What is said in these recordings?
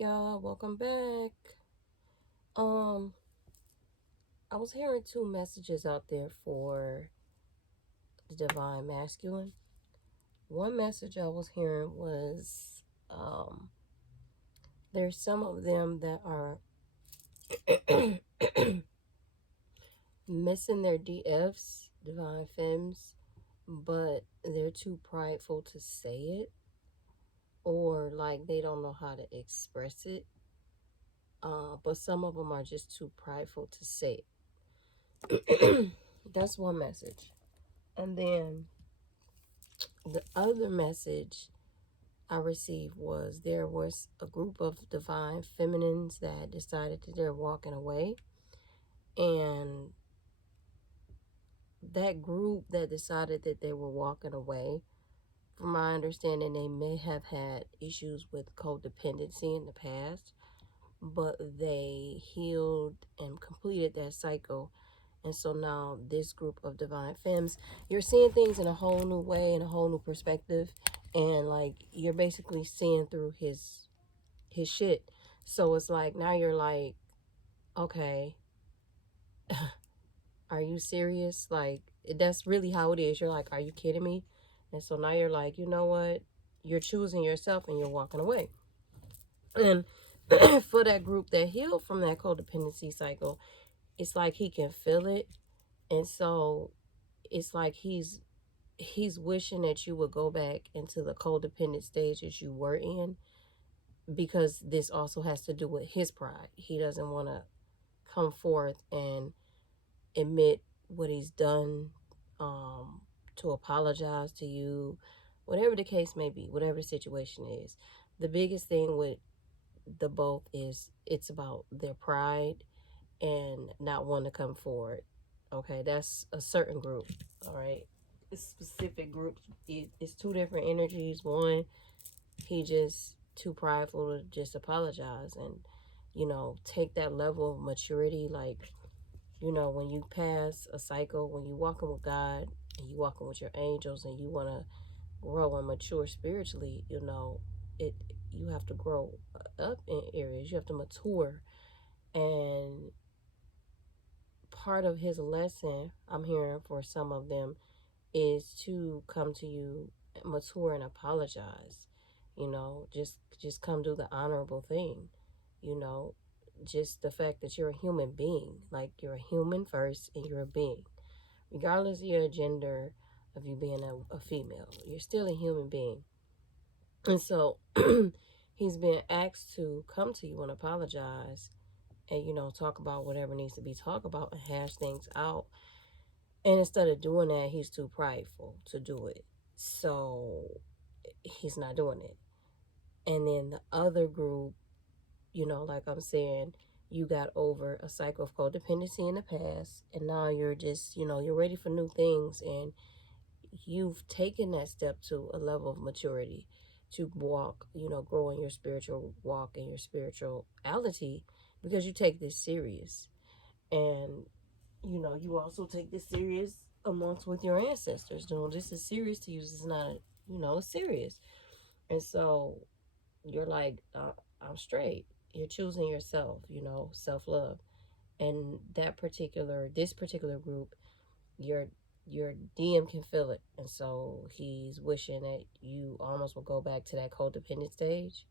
y'all. Welcome back. I was hearing two messages out there for the Divine Masculine. One message I was hearing was there's some of them that are missing their DFs, Divine Femmes, but they're too prideful to say it, or like they don't know how to express it. But some of them are just too prideful to say it. That's one message. And then the other message I received was there was a group of divine feminines that decided that they're walking away. And that group that decided that they were walking away, from my understanding, they may have had issues with codependency in the past, but they healed and completed that cycle. And so now this group of divine femmes, you're seeing things in a whole new way, in a whole new perspective, and like you're basically seeing through his shit. So it's like now you're like, okay, are you serious? Like that's really how it is. You're like, are you kidding me? And so now you're like, you know what? You're choosing yourself and you're walking away. And for that group that healed from that codependency cycle, it's like he can feel it. And so it's like he's wishing that you would go back into the codependent stage that you were in, because this also has to do with his pride. He doesn't want to come forth and admit what he's done, to apologize to you, whatever the case may be, whatever the situation is. The biggest thing with the both is it's about their pride and not wanting to come forward. Okay, that's a certain group. All right, it's specific groups. It's two different energies. One, he just too prideful to just apologize and take that level of maturity. Like, when you pass a cycle, when you walking with God and you walking with your angels and you want to grow and mature spiritually, it you have to grow up in areas. You have to mature. And part of his lesson, I'm hearing for some of them, is to come to you, mature, and apologize. Just come do the honorable thing. You know, just the fact that you're a human being, like you're a human first, and you're a being, regardless of your gender, of you being a female, you're still a human being. And so he's been asked to come to you and apologize, and talk about whatever needs to be talked about and hash things out. And instead of doing that, he's too prideful to do it. So he's not doing it. And then the other group, like I'm saying, you got over a cycle of codependency in the past, and now you're just, you're ready for new things, and you've taken that step to a level of maturity to walk, grow in your spiritual walk and your spirituality, because you take this serious. And you also take this serious amongst with your ancestors. This is serious to you. This is not, it's serious. And so you're like, I'm straight. You're choosing yourself, self-love. And this particular group, your DM can feel it. And so he's wishing that you almost will go back to that codependent stage.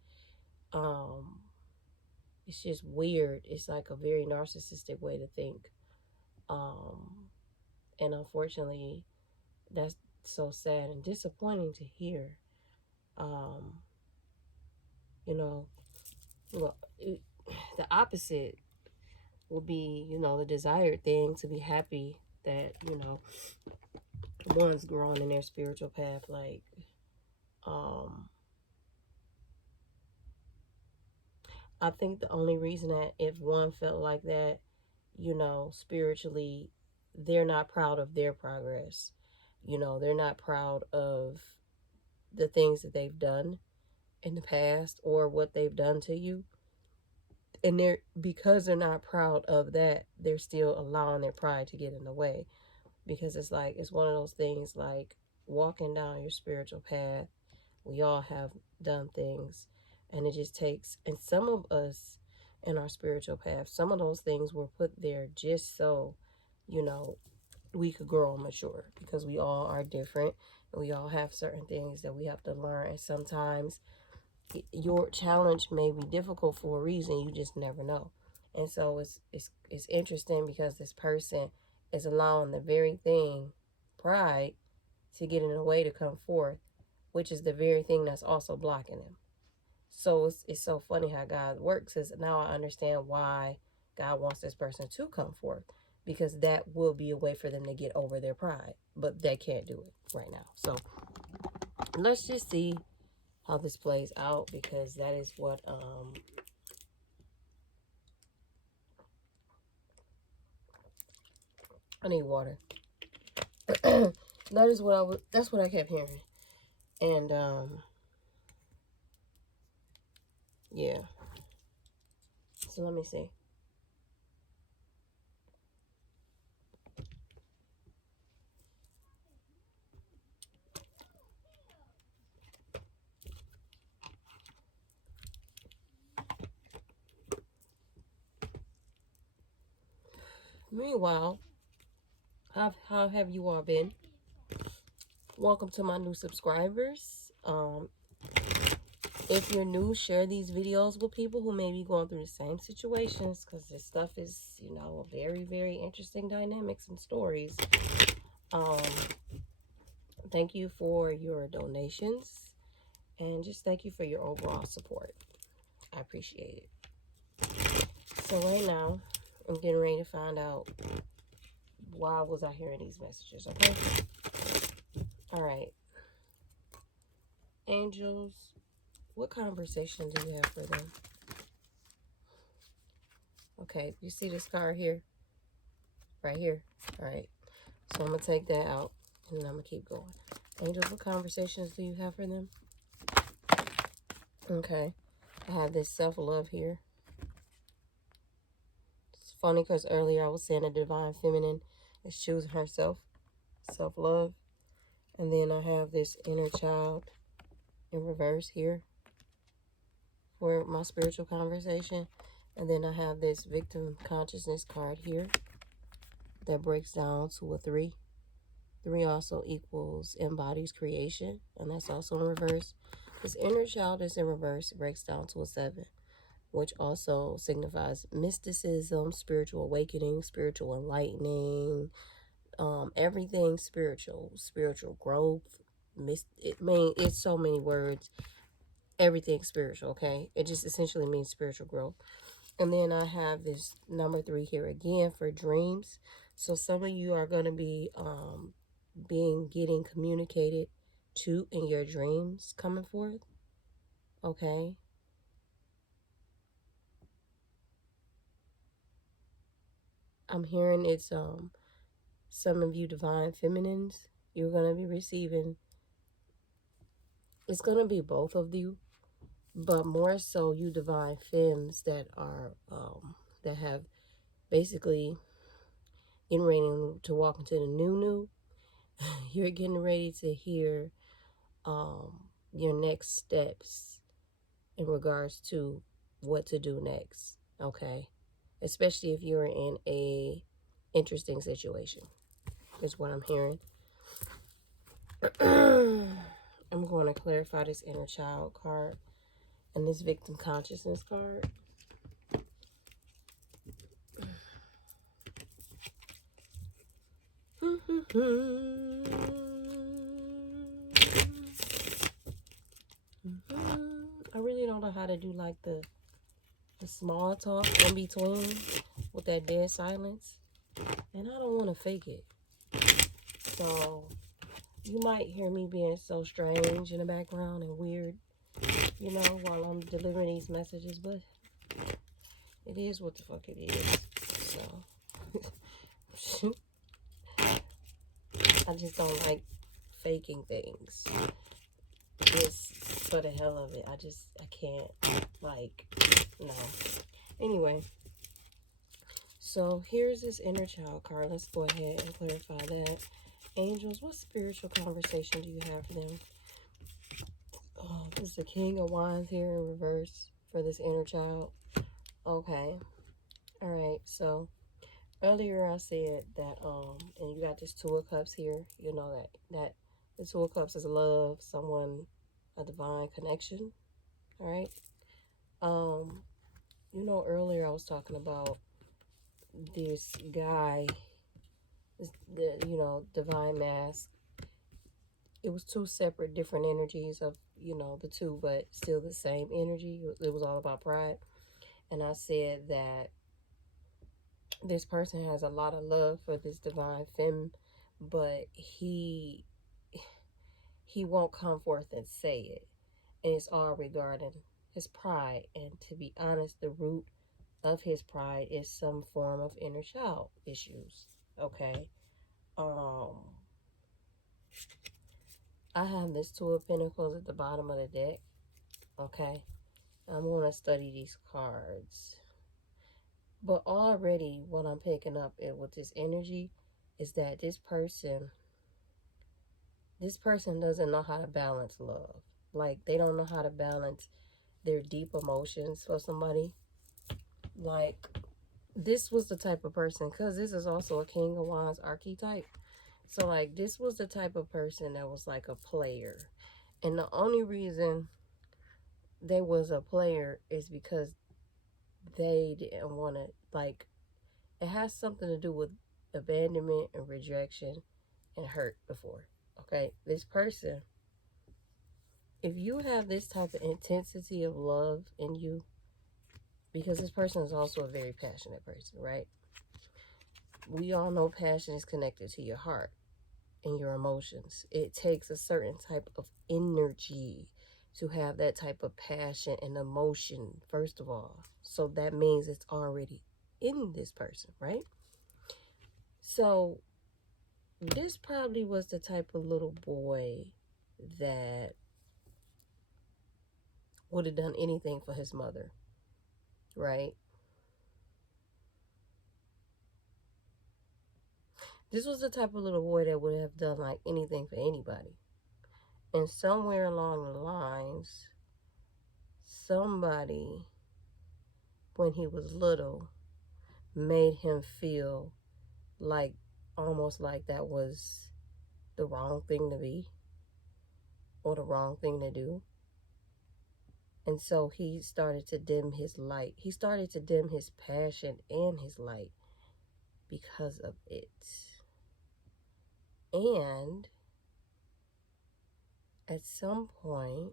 It's just weird. It's like a very narcissistic way to think. And unfortunately, that's so sad and disappointing to hear. Um, you know, well, the opposite will be, the desired thing, to be happy that, one's growing in their spiritual path. Like, I think the only reason that if one felt like that, spiritually, they're not proud of their progress. They're not proud of the things that they've done in the past or what they've done to you. And because they're not proud of that, they're still allowing their pride to get in the way. Because it's like, it's one of those things like walking down your spiritual path. We all have done things And it just takes, and some of us in our spiritual path, some of those things were put there just so, you know, we could grow and mature, because we all are different and we all have certain things that we have to learn. And sometimes your challenge may be difficult for a reason, you just never know. And so it's interesting because this person is allowing the very thing, pride, to get in the way to come forth, which is the very thing that's also blocking them. So it's so funny how God works. Is now I understand why God wants this person to come forth, because that will be a way for them to get over their pride, but they can't do it right now. So let's just see how this plays out, because that is what I need water. That is what that's what I kept hearing. And yeah. So let me see. Meanwhile, how have you all been? Welcome to my new subscribers. If you're new, share these videos with people who may be going through the same situations, because this stuff is, you know, very, very interesting dynamics and stories. Thank you for your donations, and just thank you for your overall support. I appreciate it. So right now, I'm getting ready to find out why was I hearing these messages, okay? All right. Angels, what conversation do you have for them? Okay, you see this card here? Right here. All right. So I'm going to take that out, and I'm going to keep going. Angels, what conversations do you have for them? Okay. I have this self-love here. It's funny because earlier I was saying the divine feminine is choosing herself. Self-love. And then I have this inner child in reverse here for my spiritual conversation. And then I have this victim consciousness card here that breaks down to a 3. 3 also equals embodies creation, and that's also in reverse. This inner child is in reverse, breaks down to a 7, which also signifies mysticism, spiritual awakening, spiritual enlightening, everything spiritual growth. It's so many words. Everything spiritual, okay? It just essentially means spiritual growth. And then I have this number 3 here again for dreams. So some of you are going to be getting communicated to in your dreams coming forth, okay? I'm hearing it's some of you divine feminines, you're going to be receiving, it's going to be both of you, but more so you divine femmes that are that have basically getting ready to walk into the new. You're getting ready to hear your next steps in regards to what to do next, okay? Especially if you're in a interesting situation, is what I'm hearing. I'm going to clarify this inner child card and this victim consciousness card. I really don't know how to do like the small talk in between with that dead silence, and I don't want to fake it. So you might hear me being so strange in the background and weird, you know, while I'm delivering these messages, but it is what the fuck it is. So I just don't like faking things just for the hell of it. I can't, like, no. Anyway, so here's this inner child card. Let's go ahead and clarify that. Angels, what spiritual conversation do you have for them? This is the King of Wands here in reverse for this inner child. Okay. All right. So earlier I said that and you got this Two of Cups here. You know that the Two of Cups is love, someone, a divine connection. All right. You know, earlier I was talking about this guy, divine mask. It was two separate different energies of, the two, but still the same energy. It was all about pride. And I said that this person has a lot of love for this divine femme, but he won't come forth and say it. And it's all regarding his pride. And to be honest, the root of his pride is some form of inner child issues. Okay. I have this Two of Pentacles at the bottom of the deck. Okay. I'm going to study these cards. But already what I'm picking up with this energy is that this person doesn't know how to balance love. Like, they don't know how to balance their deep emotions for somebody. Like, this was the type of person, because this is also a King of Wands archetype. So, like, this was the type of person that was like a player. And the only reason they was a player is because they didn't want to, like, it has something to do with abandonment and rejection and hurt before. Okay, this person, if you have this type of intensity of love in you, because this person is also a very passionate person, right? We all know passion is connected to your heart and your emotions. It takes a certain type of energy to have that type of passion and emotion, first of all. So that means it's already in this person, right? So this probably was the type of little boy that would have done anything for his mother, right? This was the type of little boy that would have done like anything for anybody. And somewhere along the lines, somebody, when he was little, made him feel like, almost like that was the wrong thing to be or the wrong thing to do. And so he started to dim his light. He started to dim his passion and his light because of it. And at some point,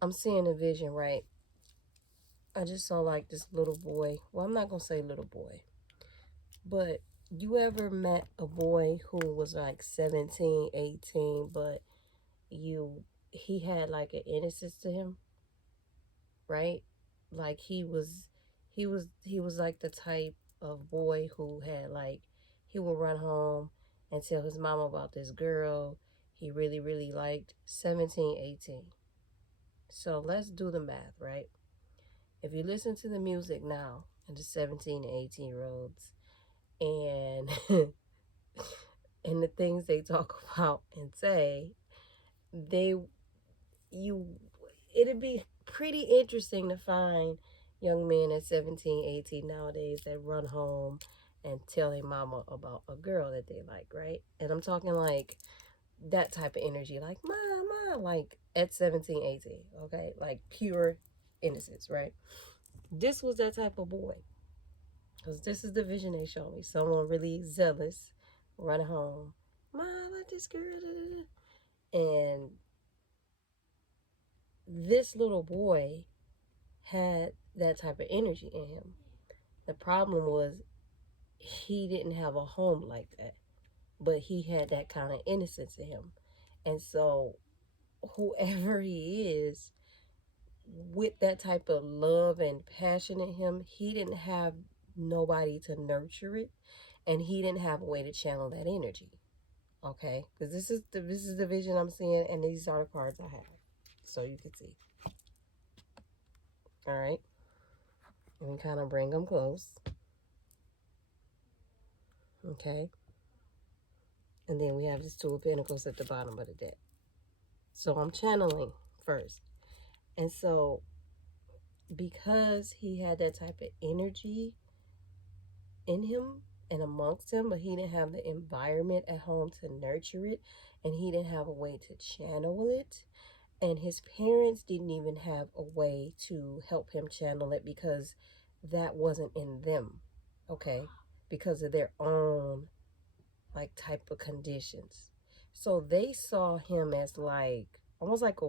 I'm seeing a vision, right? I just saw like this little boy. Well, I'm not going to say little boy. But you ever met a boy who was like 17, 18, but he had like an innocence to him, right? Like he was like the type of boy who had like, he would run home and tell his mama about this girl he really, really liked, 17, 18. So let's do the math, right? If you listen to the music now, and the 17 and 18-year-olds, and and the things they talk about and say, it'd be pretty interesting to find young men at 17, 18 nowadays that run home and tell their mama about a girl that they like, right? And I'm talking like that type of energy, like, mom, like at 17, 18, okay? Like pure innocence, right? This was that type of boy. Because this is the vision they show me. Someone really zealous, running home. Mom, I like this girl. And this little boy had that type of energy in him. The problem was he didn't have a home like that. But he had that kind of innocence in him. And so whoever he is, with that type of love and passion in him, he didn't have nobody to nurture it. And he didn't have a way to channel that energy. Okay, because this is the vision I'm seeing, and these are the cards I have, so you can see. All right, let me kind of bring them close. Okay, And then we have this Two of Pentacles at the bottom of the deck. So I'm channeling first. And so because he had that type of energy in him and amongst him, but he didn't have the environment at home to nurture it, and he didn't have a way to channel it, and his parents didn't even have a way to help him channel it because that wasn't in them, okay, because of their own like type of conditions. So they saw him as like almost like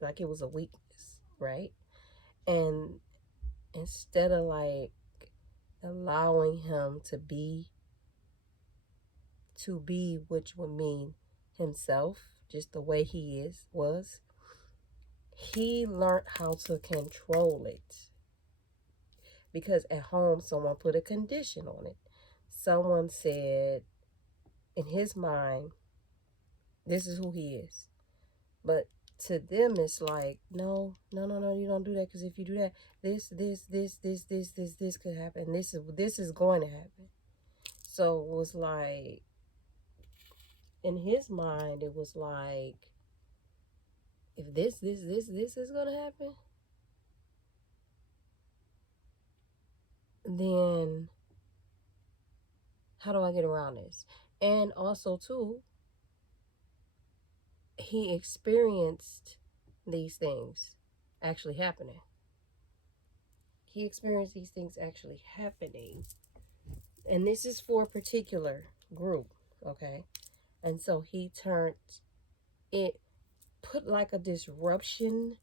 like it was a weakness, right? And instead of like allowing him to be, which would mean himself, just the way he he learned how to control it. Because at home, someone put a condition on it. Someone said, in his mind, this is who he is. But to them, it's like, no, you don't do that, because if you do that, this could happen. This is going to happen. So it was like, in his mind, it was like, if this is going to happen, then how do I get around this? And also, too, he experienced these things actually happening. He experienced these things actually happening. And this is for a particular group, okay? And so he put like a disruption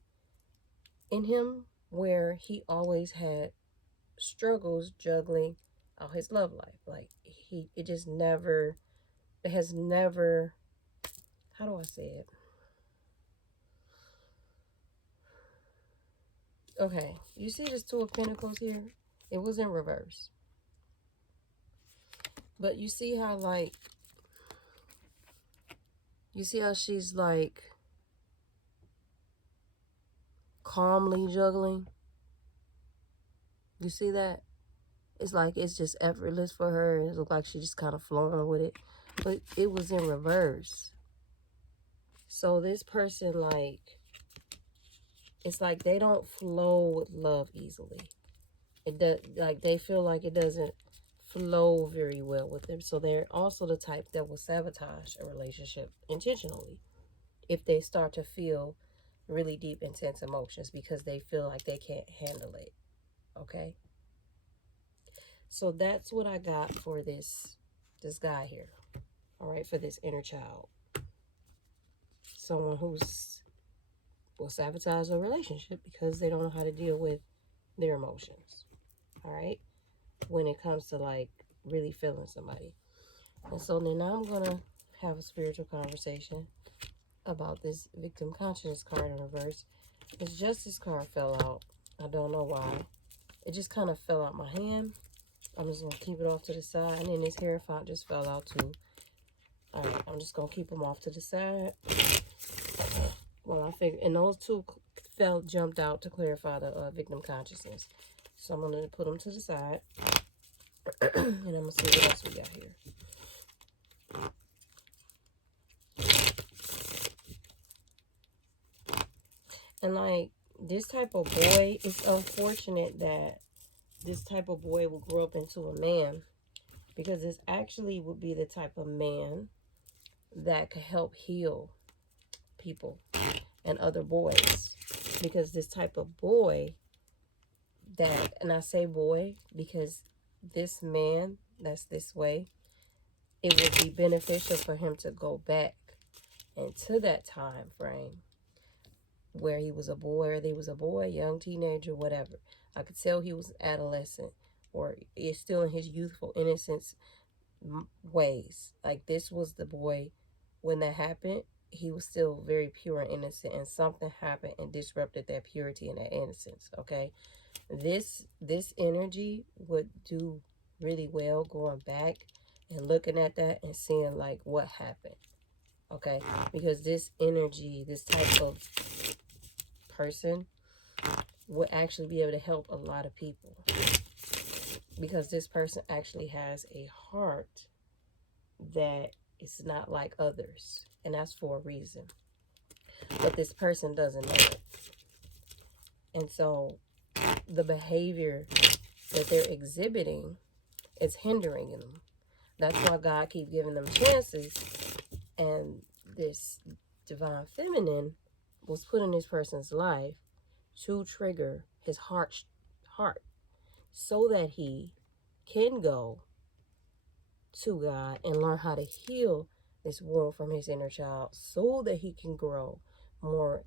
in him where he always had struggles juggling out his love life. Like it has never, how do I say it? Okay, you see this Two of Pentacles here? It was in reverse. But you see how she's like calmly juggling? You see that? It's like it's just effortless for her. It looks like she's just kind of flowing with it. But it was in reverse. So this person, like, it's like they don't flow with love easily. It does, like, they feel like it doesn't flow very well with them. So they're also the type that will sabotage a relationship intentionally if they start to feel really deep, intense emotions because they feel like they can't handle it. Okay? So that's what I got for this guy here. All right, for this inner child. Someone will sabotage a relationship because they don't know how to deal with their emotions. All right? When it comes to like really feeling somebody. And so then now I'm going to have a spiritual conversation about this victim consciousness card in reverse. This justice card fell out. I don't know why. It just kind of fell out my hand. I'm just going to keep it off to the side. And then this Hierophant just fell out too. Alright, I'm just going to keep them off to the side. Well, I figured, and those two jumped out to clarify the victim consciousness. So I'm going to put them to the side. And I'm going to see what else we got here. And like this type of boy, it's unfortunate that this type of boy will grow up into a man, because this actually would be the type of man that could help heal people and other boys. Because this type of boy that, and I say boy because this man that's this way, it would be beneficial for him to go back into that time frame where he was a boy, or they was a boy, young teenager, whatever. I could tell he was adolescent, or is still in his youthful innocence ways. Like this was the boy when that happened. He was still very pure and innocent, and something happened and disrupted that purity and that innocence. Okay, this energy would do really well going back and looking at that and seeing like what happened. Okay, because this energy, this type of person would actually be able to help a lot of people, because this person actually has a heart that It's not like others. And that's for a reason. But this person doesn't know it. And so the behavior that they're exhibiting is hindering them. That's why God keeps giving them chances. And this divine feminine was put in this person's life to trigger his heart so that he can go to God and learn how to heal this wound from his inner child so that he can grow more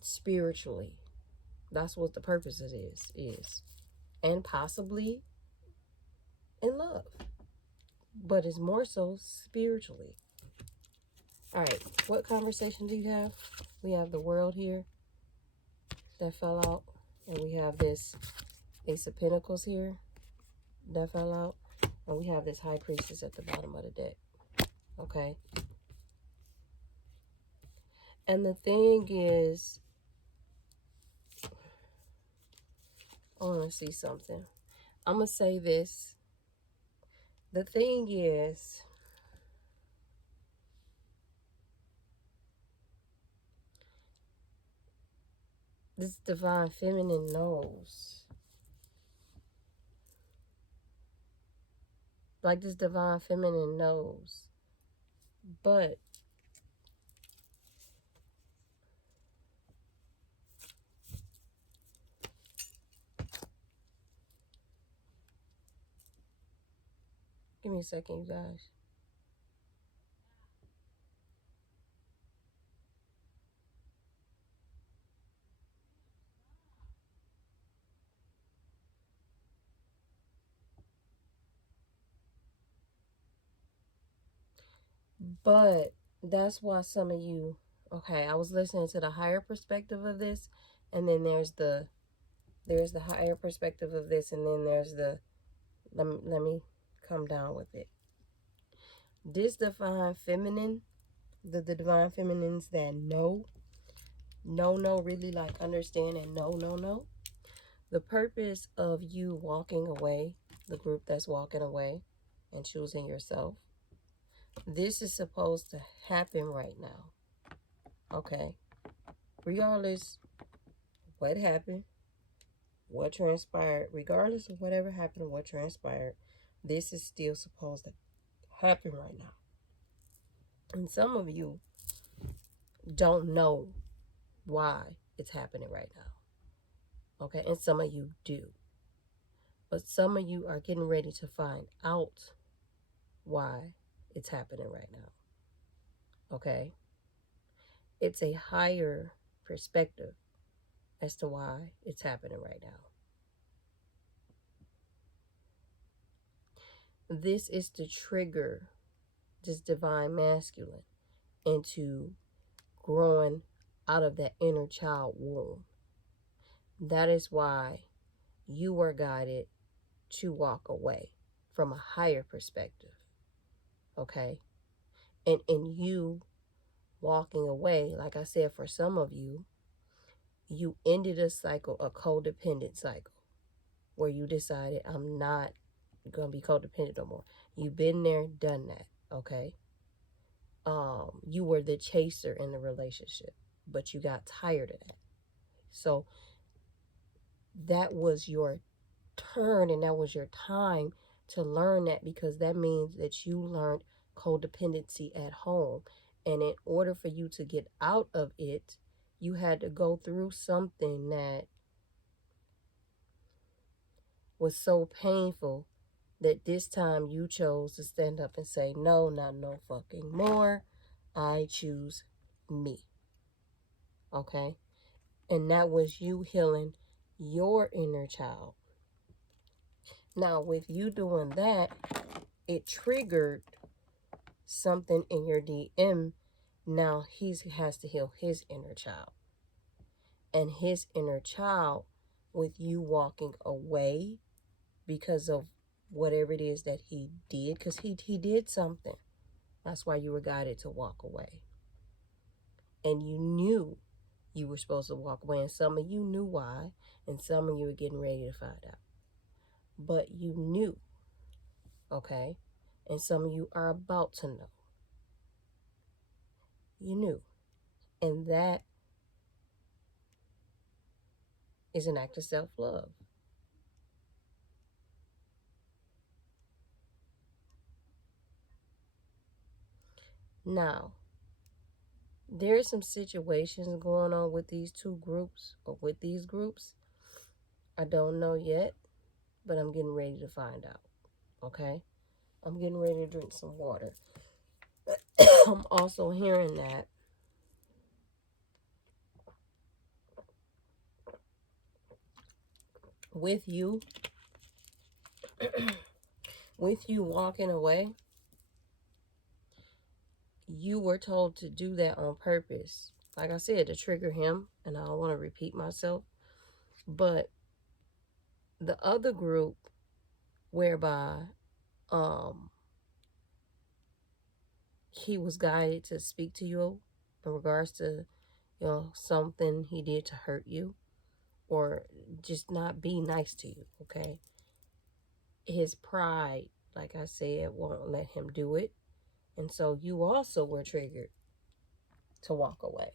spiritually. That's what the purpose of this is. And possibly in love. But it's more so spiritually. Alright, what conversation do you have? We have the world here that fell out. And we have this Ace of Pentacles here that fell out. And we have this High Priestess at the bottom of the deck. Okay? And the thing is, I want to see something. I'm going to say this. The thing is, this divine feminine knows. Like this divine feminine knows. But give me a second, you guys. But that's why some of you, okay, I was listening to the higher perspective of this, and then there's the higher perspective of this, and then there's the, let me come down with it. This divine feminine, the divine feminines that know, really like understand and know. The purpose of you walking away, the group that's walking away and choosing yourself, this is supposed to happen right now. Okay? Regardless what happened, what transpired, regardless of whatever happened, what transpired, this is still supposed to happen right now. And some of you don't know why it's happening right now. Okay? And some of you do. But some of you are getting ready to find out why it's happening right now. Okay? It's a higher perspective as to why it's happening right now. This is to trigger this divine masculine into growing out of that inner child womb. That is why you were guided to walk away from a higher perspective. Okay? And in you walking away, like I said, for some of you, you ended a cycle, a codependent cycle, where you decided, I'm not going to be codependent no more. You've been there, done that, okay? You were the chaser in the relationship, but you got tired of that. So that was your turn, and that was your time to learn that, because that means that you learned codependency at home. And in order for you to get out of it, you had to go through something that was so painful that this time you chose to stand up and say, no, not no fucking more. I choose me. Okay? And that was you healing your inner child. Now, with you doing that, it triggered something in your DM. Now he has to heal his inner child. And his inner child, with you walking away because of whatever it is that he did, because he did something. That's why you were guided to walk away. And you knew you were supposed to walk away. And some of you knew why. And some of you were getting ready to find out. But you knew. Okay? And some of you are about to know. you knew. And that is an act of self-love. Now, there are some situations going on with these two groups, or with these groups. I don't know yet, but I'm getting ready to find out. Okay? I'm getting ready to drink some water. I'm also hearing that with you walking away, you were told to do that on purpose. Like I said, to trigger him, and I don't want to repeat myself, but the other group whereby he was guided to speak to you in regards to, something he did to hurt you or just not be nice to you, okay? His pride, like I said, won't let him do it. And so you also were triggered to walk away,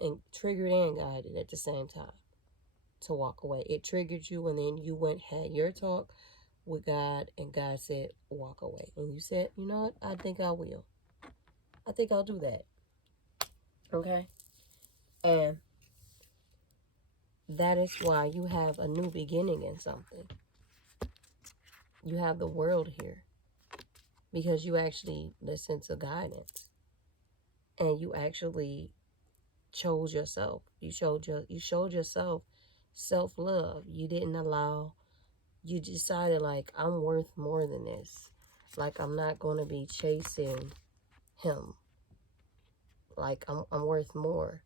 and triggered and guided at the same time to walk away. It triggered you, and then you had your talk with God, and God said, walk away. And you said, you know what? I think I will. I think I'll do that. Okay? And that is why you have a new beginning in something. You have the world here because you actually listened to guidance, and you actually chose yourself. You showed yourself self-love. You decided, like, I'm worth more than this. Like, I'm not going to be chasing him. Like, I'm worth more.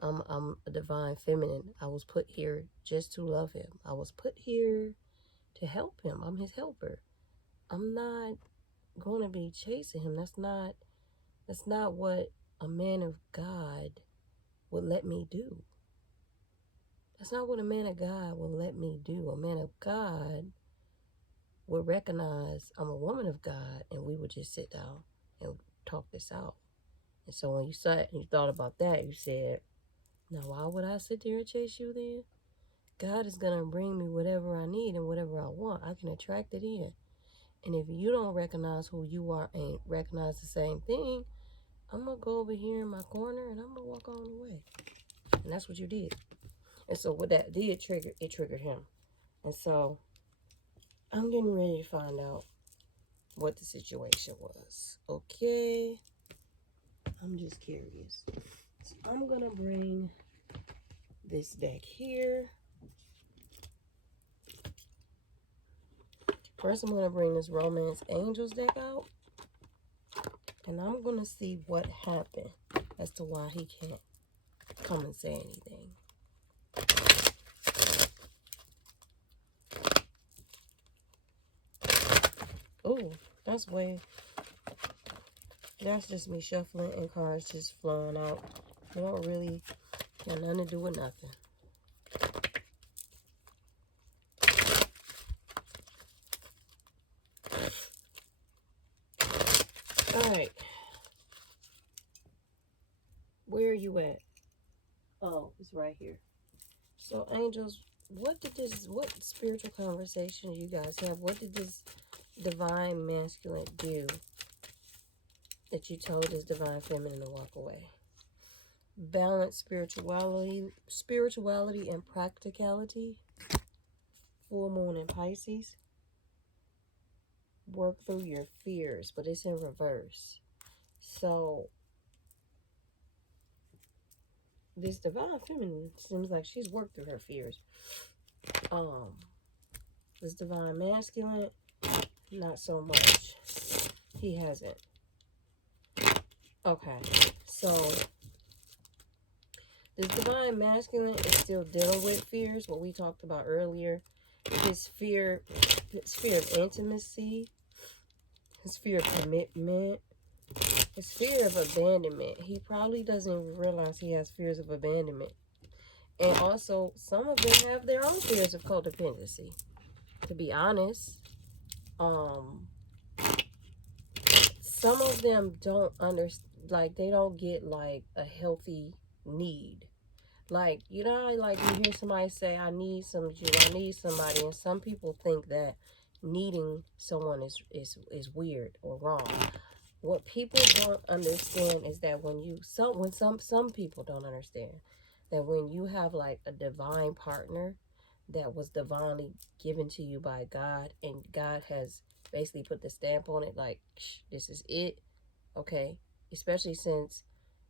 I'm a divine feminine. I was put here just to love him. I was put here to help him. I'm his helper. I'm not going to be chasing him. That's not what a man of God would let me do. That's not what a man of God will let me do. A man of God would recognize I'm a woman of God, and we would just sit down and talk this out. And so when you sat and you thought about that, you said, now why would I sit there and chase you then? God is going to bring me whatever I need and whatever I want. I can attract it in. And if you don't recognize who you are and recognize the same thing, I'm going to go over here in my corner and I'm going to walk on the way. And that's what you did. And so what that did it triggered him. And so I'm getting ready to find out what the situation was. Okay. I'm just curious. So I'm going to bring this deck here. First, I'm going to bring this Romance Angels deck out. And I'm going to see what happened as to why he can't come and say anything. Oh, that's just me shuffling and cards just flowing out. They don't really got nothing to do with nothing. Alright. Where are you at? Oh, it's right here. So, angels, what spiritual conversation do you guys have? What did this divine masculine do that you told this divine feminine to walk away? Balance spirituality and practicality. Full moon in Pisces. Work through your fears, but it's in reverse. So this divine feminine seems like she's worked through her fears. This divine masculine, not so much. He hasn't. Okay, so this divine masculine is still dealing with fears, what we talked about earlier. His fear of intimacy, his fear of commitment, his fear of abandonment. He probably doesn't realize he has fears of abandonment. And also, some of them have their own fears of codependency. To be honest, some of them don't understand. like, they don't get like a healthy need. Like, you know, like you hear somebody say, I need some you, I need somebody, and some people think that needing someone is weird or wrong. What people don't understand is that some people don't understand that when you have like a divine partner that was divinely given to you by God, and God has basically put the stamp on it, like, this is it, okay? Especially since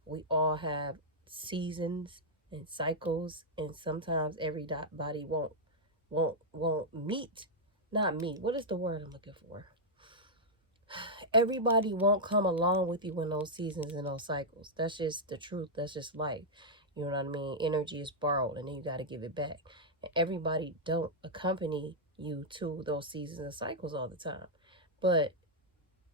we all have seasons and cycles, and sometimes everybody won't meet, not meet. What is the word I'm looking for? Everybody won't come along with you in those seasons and those cycles. That's just the truth. That's just life. You know what I mean? Energy is borrowed, and then you got to give it back. And everybody don't accompany you to those seasons and cycles all the time. But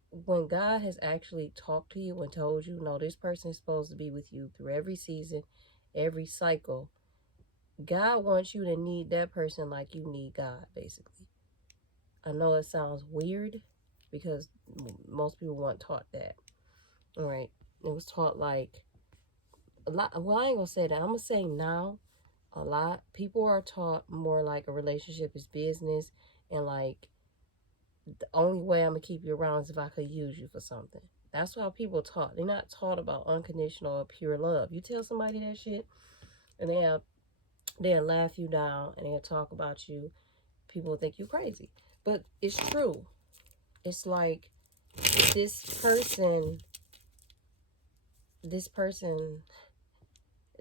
when God has actually talked to you and told you, no, this person is supposed to be with you through every season, every cycle, God wants you to need that person like you need God, basically. I know it sounds weird because most people weren't taught that. All right. It was taught like a lot. Well, I ain't gonna say that. I'm gonna say now a lot. People are taught more like a relationship is business, and like the only way I'm gonna keep you around is if I could use you for something. That's how people taught. They're not taught about unconditional or pure love. You tell somebody that shit, and they'll laugh you down, and they'll talk about you. People think you crazy, but it's true. It's like this person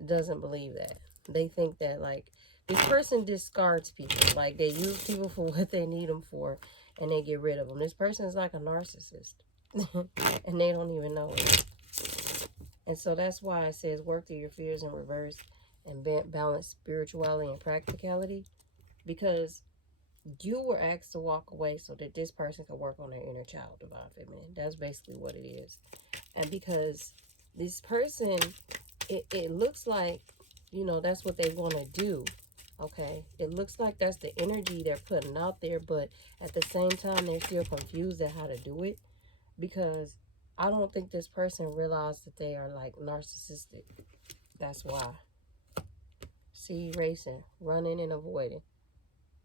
doesn't believe that. They think that like this person discards people. Like they use people for what they need them for, and they get rid of them. This person is like a narcissist, and they don't even know it. And so that's why it says work through your fears in reverse and balance spirituality and practicality, because you were asked to walk away so that this person could work on their inner child, divine feminine. That's basically what it is. And because this person, it looks like, you know, that's what they want to do. Okay, it looks like that's the energy they're putting out there, but at the same time they're still confused at how to do it, because I don't think this person realized that they are like narcissistic. That's why. See, racing, running and avoiding.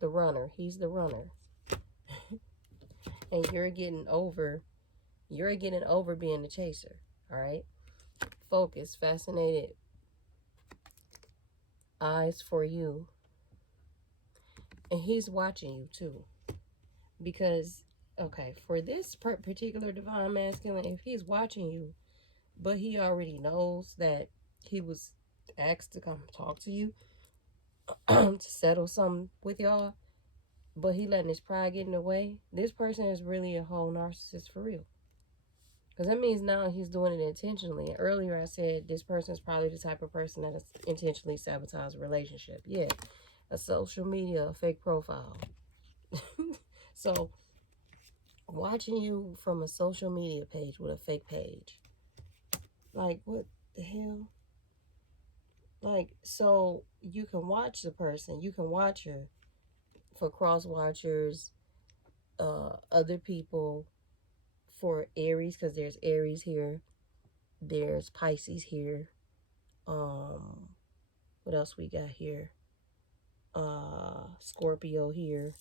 The runner, he's the runner. And you're getting over being the chaser. All right, focus, fascinated, eyes for you, and he's watching you too, because okay, for this particular divine masculine, if he's watching you, but he already knows that he was asked to come talk to you to settle something with y'all, but he letting his pride get in the way, this person is really a whole narcissist for real. Because that means now he's doing it intentionally. And earlier I said this person is probably the type of person that is intentionally sabotage a relationship. Yeah, a social media, a fake profile. So watching you from a social media page with a fake page, like what the hell? Like, so you can watch the person, you can watch her for cross watchers, other people, for Aries, because there's Aries here, there's Pisces here, what else we got here? Scorpio here,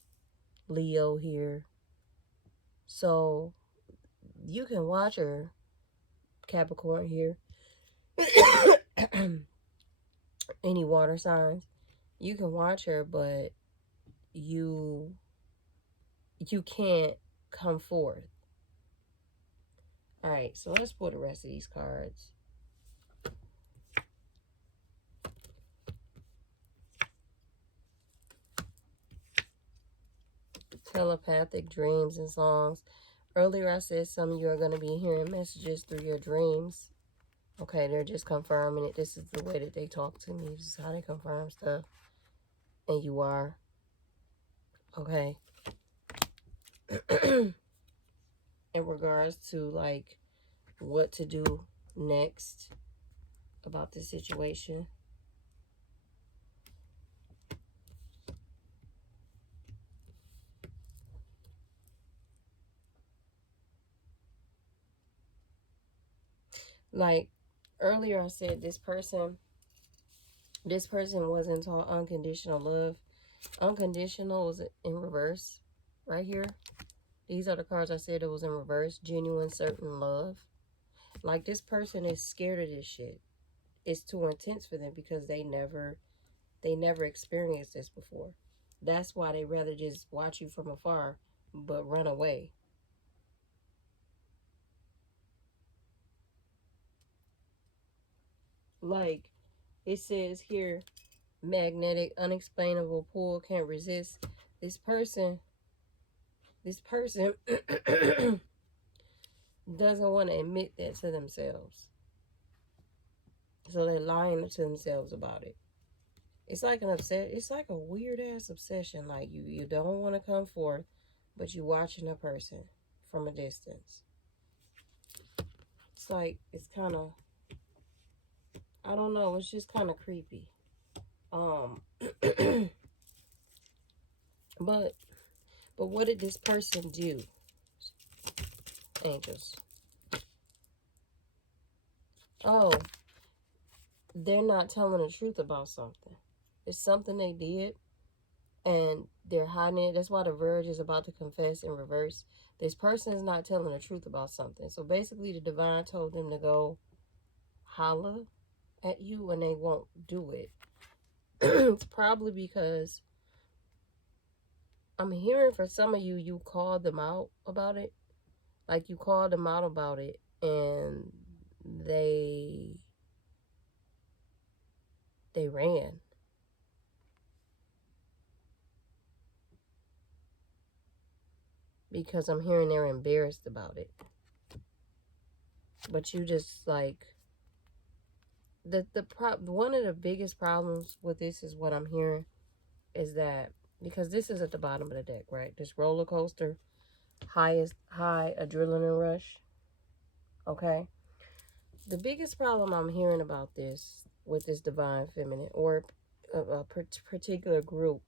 Leo here. So you can watch her, Capricorn here, any water signs. You can watch her, but you can't come forth. All right, so let's pull the rest of these cards. Telepathic dreams and songs. Earlier I said some of you are going to be hearing messages through your dreams. Okay, they're just confirming it. This is the way that they talk to me. This is how they confirm stuff. And you are. Okay. In regards to like what to do next about this situation. Like earlier I said, this person wasn't taught unconditional love. Unconditional was in reverse right here. These are the cards I said it was in reverse. Genuine, certain love. Like, this person is scared of this shit. It's too intense for them because they never experienced this before. That's why they rather just watch you from afar but run away. Like it says here, magnetic, unexplainable pull, can't resist. This person doesn't want to admit that to themselves. So they're lying to themselves about it. It's like it's like a weird ass obsession. Like you don't want to come forth, but you watching a person from a distance. It's like, it's kind of, I don't know, it's just kind of creepy. But what did this person do? Angels. Oh, they're not telling the truth about something. It's something they did and they're hiding it. That's why the Verge is about to confess in reverse. This person is not telling the truth about something. So basically the divine told them to go holler at you and they won't do it. It's probably because I'm hearing for some of you, you called them out about it. Like, you called them out about it and they ran. Because I'm hearing they're embarrassed about it. But you just, like, one of the biggest problems with this is what I'm hearing is that, because this is at the bottom of the deck, right? This roller coaster, high adrenaline rush. Okay? The biggest problem I'm hearing about this, with this divine feminine or a particular group,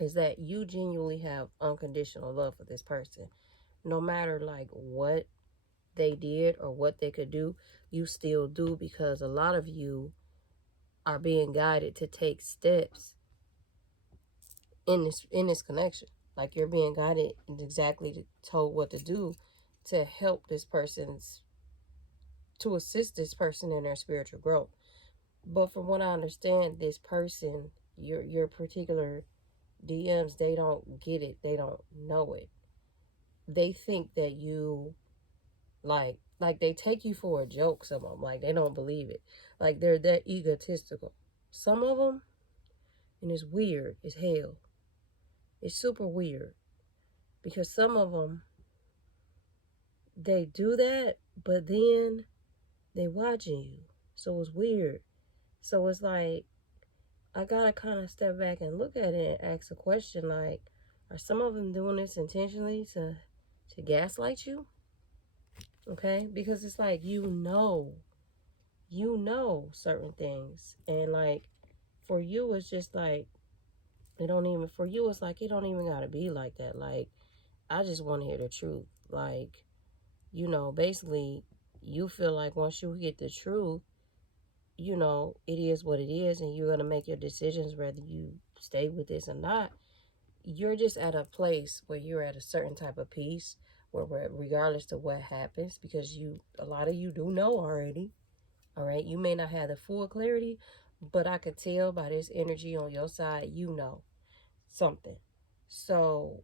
is that you genuinely have unconditional love for this person. No matter like what they did or what they could do, you still do, because a lot of you are being guided to take steps in this connection. Like, you're being guided and exactly told what to do to help this person's, to assist this person in their spiritual growth. But from what I understand, this person, your particular DMs, they don't get it. They don't know it. They think that you, like they take you for a joke, some of them. Like, they don't believe it. Like, they're that egotistical. Some of them, and it's weird as hell. It's super weird. Because some of them, they do that, but then they watching you. So it's weird. So it's like, I gotta kind of step back and look at it and ask a question like, are some of them doing this intentionally to gaslight you? Okay? Because it's like, you know certain things. And like, for you, it's just like, it don't even, for you, it's like, it don't even gotta be like that. Like, I just want to hear the truth. Like, basically, you feel like once you get the truth, it is what it is, and you're going to make your decisions whether you stay with this or not. You're just at a place where you're at a certain type of peace, where regardless of what happens, because a lot of you do know already, all right? You may not have the full clarity, but I could tell by this energy on your side, something. So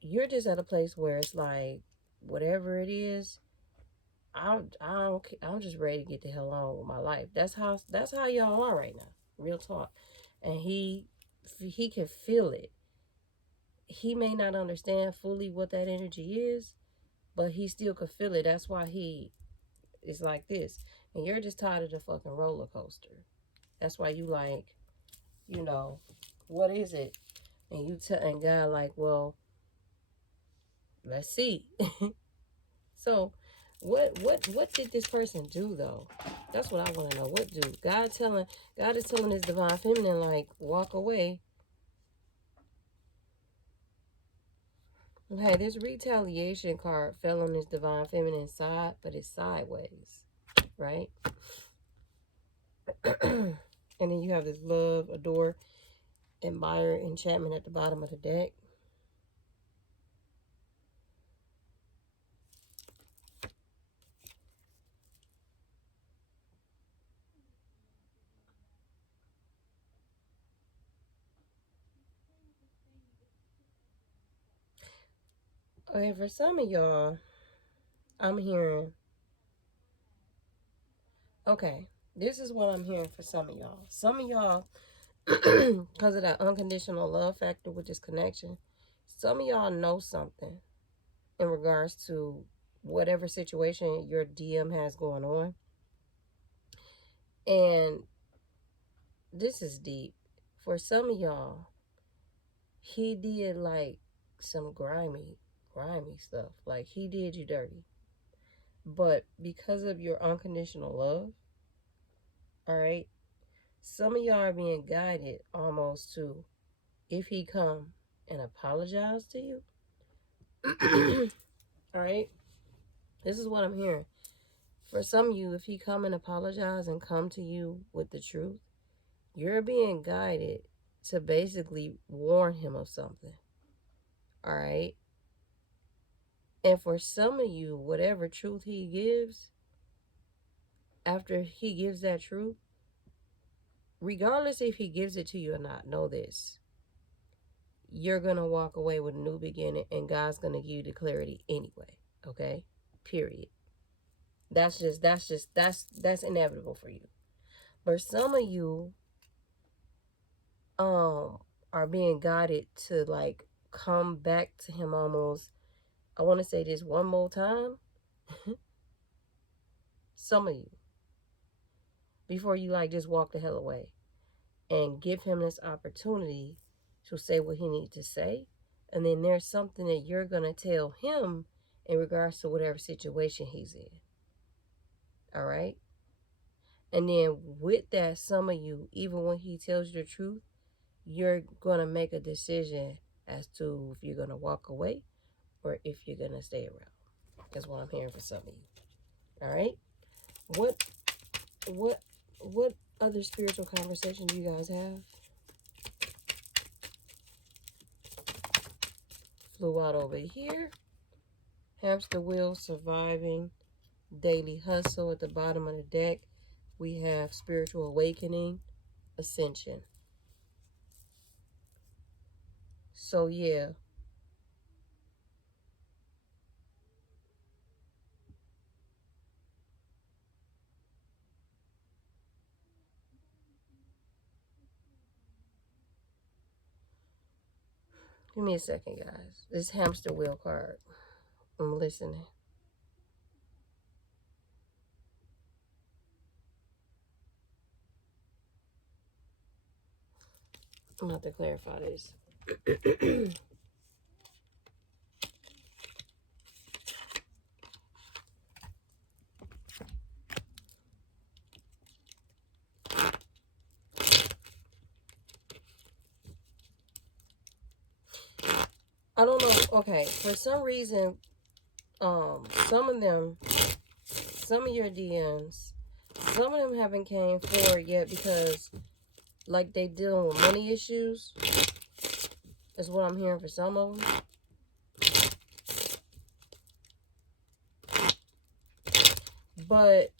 you're just at a place where it's like, whatever it is, I'm just ready to get the hell on with my life. That's how y'all are right now. Real talk. And he can feel it. He may not understand fully what that energy is, but he still could feel it. That's why he is like this. And you're just tired of the fucking roller coaster. That's why you like, what is it? And and God like, well, let's see. So what did this person do though? That's what I want to know. What do God is telling his divine feminine, like, walk away. Okay, this retaliation card fell on this divine feminine side, but it's sideways, right? And then you have this love, adore, admire, enchantment at the bottom of the deck. Okay, for some of y'all, I'm hearing, okay, this is what I'm hearing for some of y'all. Some of y'all, because of that unconditional love factor with this connection, some of y'all know something in regards to whatever situation your DM has going on. And this is deep. For some of y'all, he did like some grimy stuff. Like he did you dirty. But because of your unconditional love, all right, some of y'all are being guided almost to, if he come and apologize to you, all right, this is what I'm hearing. For some of you, if he come and apologize and come to you with the truth, you're being guided to basically warn him of something, all right? And for some of you, whatever truth he gives, after he gives that truth, regardless if he gives it to you or not, know this. You're going to walk away with a new beginning, and God's going to give you the clarity anyway, okay? Period. That's inevitable for you. But some of you are being guided to like come back to him almost. I want to say this one more time. Some of you, before you like just walk the hell away, and give him this opportunity to say what he needs to say. And then there's something that you're going to tell him in regards to whatever situation he's in. All right? And then with that, some of you, even when he tells you the truth, you're going to make a decision as to if you're going to walk away or if you're going to stay around. That's what I'm hearing for some of you. All right? What other spiritual conversation do you guys have? Flew out over here. Hamster wheel, surviving, daily hustle. At the bottom of the deck, we have spiritual awakening, ascension. So yeah. Give me a second, guys. This hamster wheel card. I'm listening. I'm going to have to clarify this. I don't know. Okay, for some reason, some of your DMs, some of them haven't came forward yet because, like, they dealing with money issues. Is what I'm hearing for some of them. But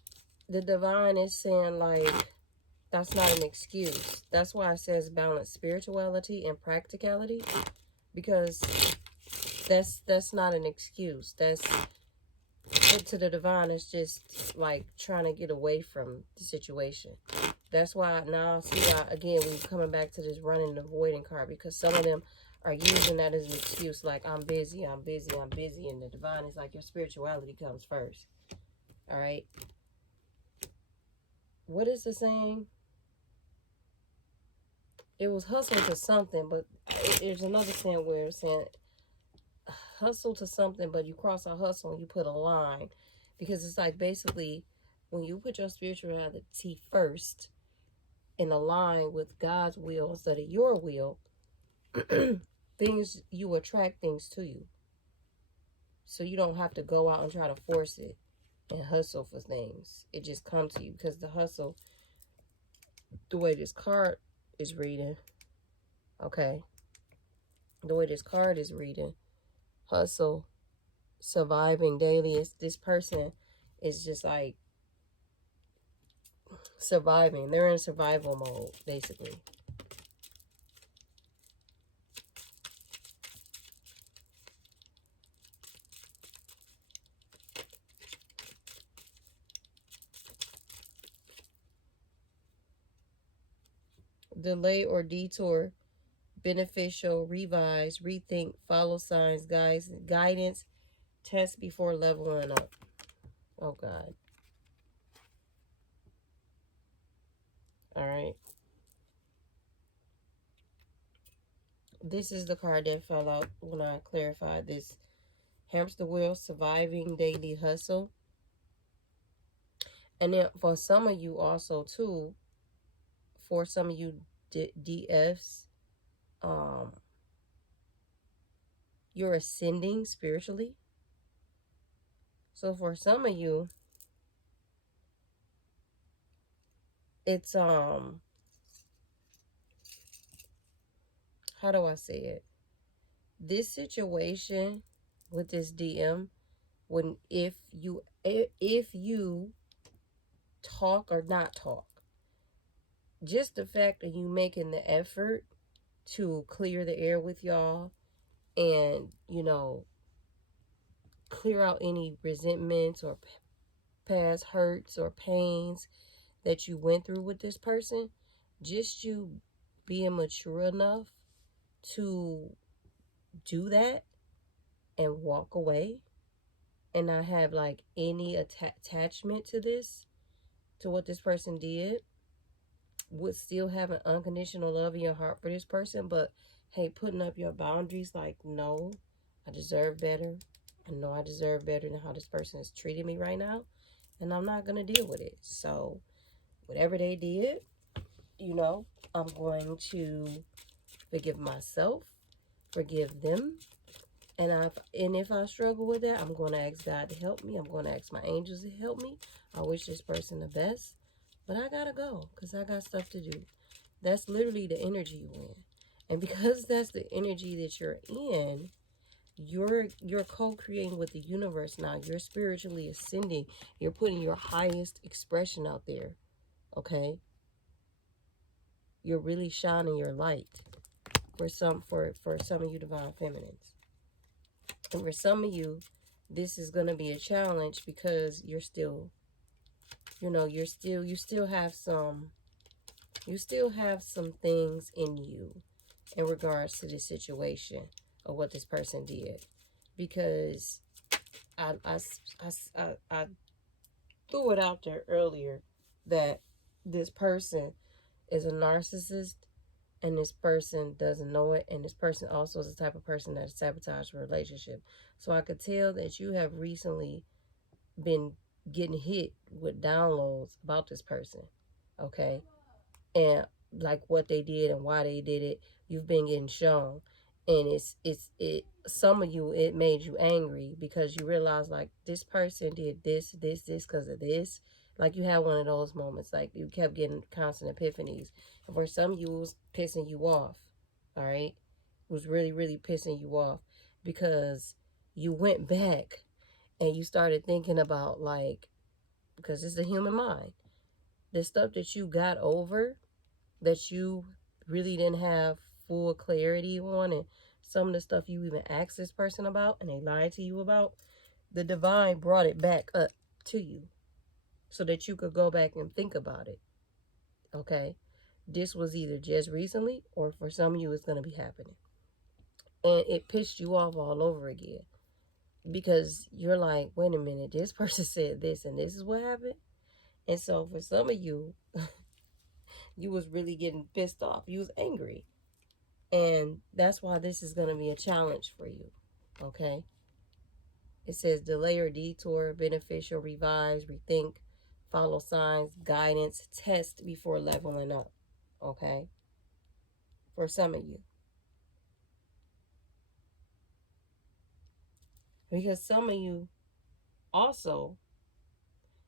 the divine is saying, like, that's not an excuse. That's why it says balance spirituality and practicality, because that's not an excuse. That's to the divine is just like trying to get away from the situation. That's why now see why again we coming back to this running and avoiding card, because some of them are using that as an excuse, like I'm busy, and the divine is like your spirituality comes first. All right. What is the saying? It was hustle to something, but there's another saying where it's saying hustle to something, but you cross a hustle and you put a line, because it's like basically when you put your spirituality first in a line with God's will instead of your will, things, you attract things to you. So you don't have to go out and try to force it and hustle for things. It just comes to you because the hustle, the way this card is reading, okay, the way this card is reading, hustle, surviving daily, is this person is just like surviving. They're in survival mode, basically. Delay or detour, beneficial, revise, rethink, follow signs, guidance, test before leveling up. Oh, God. All right. This is the card that fell out when I clarified this. Hamster wheel, surviving daily hustle. And then for some of you also, too, for some of you DFs, you're ascending spiritually. So for some of you, it's how do I say it? This situation with this DM, when if you talk or not talk, just the fact of you making the effort to clear the air with y'all and, you know, clear out any resentments or past hurts or pains that you went through with this person, just you being mature enough to do that and walk away and not have like any attachment to this, to what this person did, would still have an unconditional love in your heart for this person, but hey, putting up your boundaries like, no, I deserve better. I know I deserve better than how this person is treating me right now, and I'm not going to deal with it. So whatever they did, you know, I'm going to forgive myself, forgive them, and if I struggle with that, I'm going to ask God to help me. I'm going to ask my angels to help me. I wish this person the best, but I gotta go because I got stuff to do. That's literally the energy you're in, and because that's the energy that you're in, you're co-creating with the universe now. You're spiritually ascending. You're putting your highest expression out there. Okay, you're really shining your light for some of you divine feminines. And for some of you, this is going to be a challenge because you're still, you know, you still have some things in you in regards to this situation or what this person did. Because I threw it out there earlier that this person is a narcissist, and this person doesn't know it, and this person also is the type of person that sabotages a relationship. So I could tell that you have recently been getting hit with downloads about this person, okay? And like what they did and why they did it, you've been getting shown. And it some of you, it made you angry because you realize like this person did this because of this. Like you had one of those moments, like you kept getting constant epiphanies. And for some of you, it was pissing you off. All right, it was really, really pissing you off because you went back and you started thinking about, like, because it's the human mind, the stuff that you got over, that you really didn't have full clarity on, and some of the stuff you even asked this person about and they lied to you about, the divine brought it back up to you so that you could go back and think about it. Okay, this was either just recently or for some of you it's going to be happening, and it pissed you off all over again because you're like, wait a minute, this person said this and this is what happened. And so for some of you, you was really getting pissed off, you was angry, and that's why this is going to be a challenge for you. Okay, it says delay or detour, beneficial, revise, rethink, follow signs, guidance, test before leveling up. Okay, for some of you. Because also,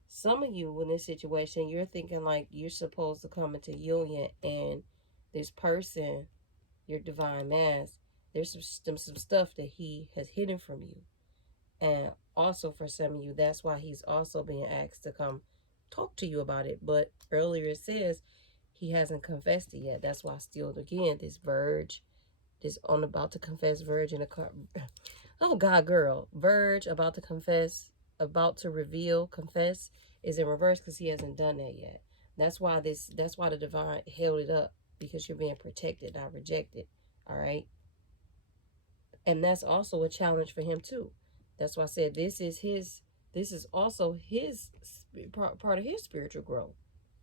some of you in this situation, you're thinking like you're supposed to come into union, and this person, your divine mask, there's some stuff that he has hidden from you. And also for some of you, that's why he's also being asked to come talk to you about it. But earlier it says he hasn't confessed it yet. That's why still again, this verge, this on about to confess verge in a car. Oh God, girl, verge about to confess, about to reveal, confess is in reverse because he hasn't done that yet. That's why the divine held it up, because you're being protected, not rejected. All right. And that's also a challenge for him too. That's why I said this is also his part of his spiritual growth,